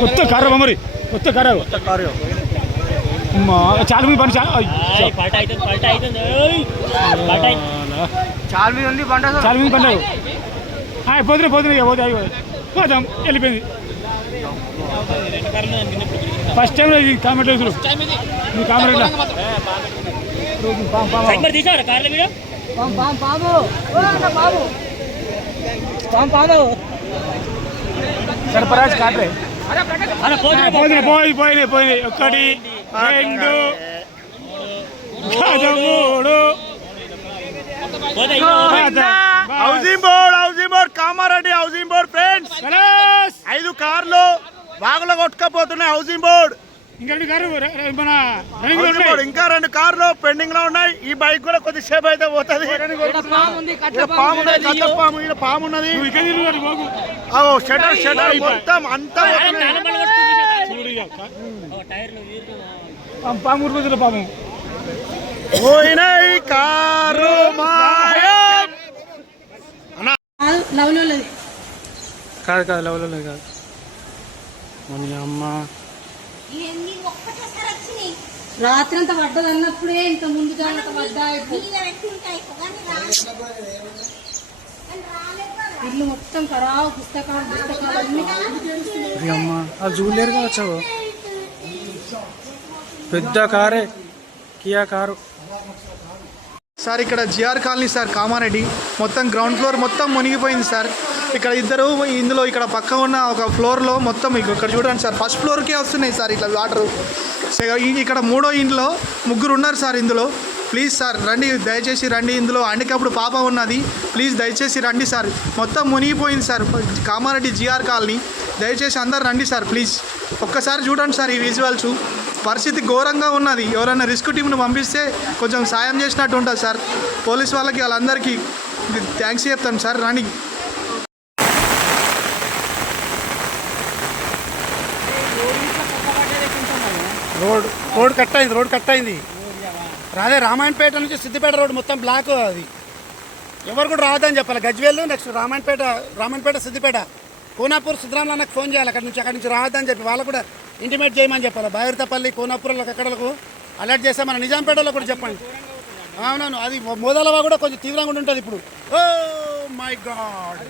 కొత్త కారు మరి కొత్త కారు చాలా మంది పని చాలా మంది పండారు పోతున్నాయి పోతాం వెళ్ళిపోయింది ఫస్ట్ టైం ఇది కామెంట్ మీ కామెంట్ సర్పరాజ్ కాట్రే పోయినాయి ఒకటి రెండు మూడు housing board Kamareddy housing board friends 5 కార్లు బాగులో కొట్టుకపోతున్నాయి హౌసింగ్ బోర్డ్. ఇంకా 2 కార్లు పెండింగ్ లో ఉన్నాయి. ఈ బైక్ కూడా కొద్దిసేపు అయితే పోతుంది. పాము ఉన్నది షటర్ మొత్తం అంతా పాము పోయినాయి కారు కాదు లవ్లో కాదు మన అమ్మ రాత్రి అంతా పడ్డది అన్నప్పుడే ఇంత ముందు జాగ్రత్త పడ్డాయి. ఇల్లు మొత్తం ఖరాబ్, పుస్తకాలు అమ్మ అది చూడలేరు కావచ్చు. పెద్ద కారే కియా కారు సార్. ఇక్కడ జిఆర్ కాలనీ సార్, కామారెడ్డి మొత్తం గ్రౌండ్ ఫ్లోర్ మొత్తం మునిగిపోయింది సార్. ఇక్కడ ఇద్దరు ఇందులో ఇక్కడ పక్క ఉన్న ఒక ఫ్లోర్లో మొత్తం ఇక్కడ చూడండి సార్, ఫస్ట్ ఫ్లోర్కే వస్తున్నాయి సార్ ఇట్లా వాటరు. ఇక్కడ 3వ ఇంట్లో 3 ఉన్నారు సార్ ఇందులో. ప్లీజ్ సార్ రండి, దయచేసి రండి. ఇందులో అండికప్పుడు పాప ఉన్నది, ప్లీజ్ దయచేసి రండి సార్. మొత్తం మునిగిపోయింది సార్ కామారెడ్డి జిఆర్ కాలనీ. దయచేసి అందరు రండి సార్ ప్లీజ్. ఒక్కసారి చూడండి సార్ ఈ విజువల్స్. పరిస్థితి ఘోరంగా ఉన్నది. ఎవరైనా రిస్క్ టీంను పంపిస్తే కొంచెం సాయం చేసినట్టు ఉంటుంది సార్. పోలీస్ వాళ్ళకి వాళ్ళందరికీ థ్యాంక్స్ చెప్తాను సార్. రండి. రోడ్ కట్ అయింది. రాదే రామాయణపేట నుంచి సిద్దిపేట రోడ్ మొత్తం బ్లాక్. అది ఎవరు కూడా రావద్దని చెప్పాలి. గజ్వేల్ నెక్స్ట్ రామాయణపేట సిద్దిపేట కోనాపూర్ సిద్ధరామలన్నకు ఫోన్ చేయాలి. అక్కడి నుంచి రావద్దని చెప్పి వాళ్ళకు కూడా ఇంటిమేట్ చేయమని చెప్పాలి. బైరతపల్లి కోనాపూర్లకు అక్కడలకు అలర్ట్ చేస్తే మన నిజాంపేటలో కూడా చెప్పండి. అవునవును, అది మోదాలవా కూడా కొంచెం తీవ్రంగా ఉంటుంది ఇప్పుడు. Oh my God.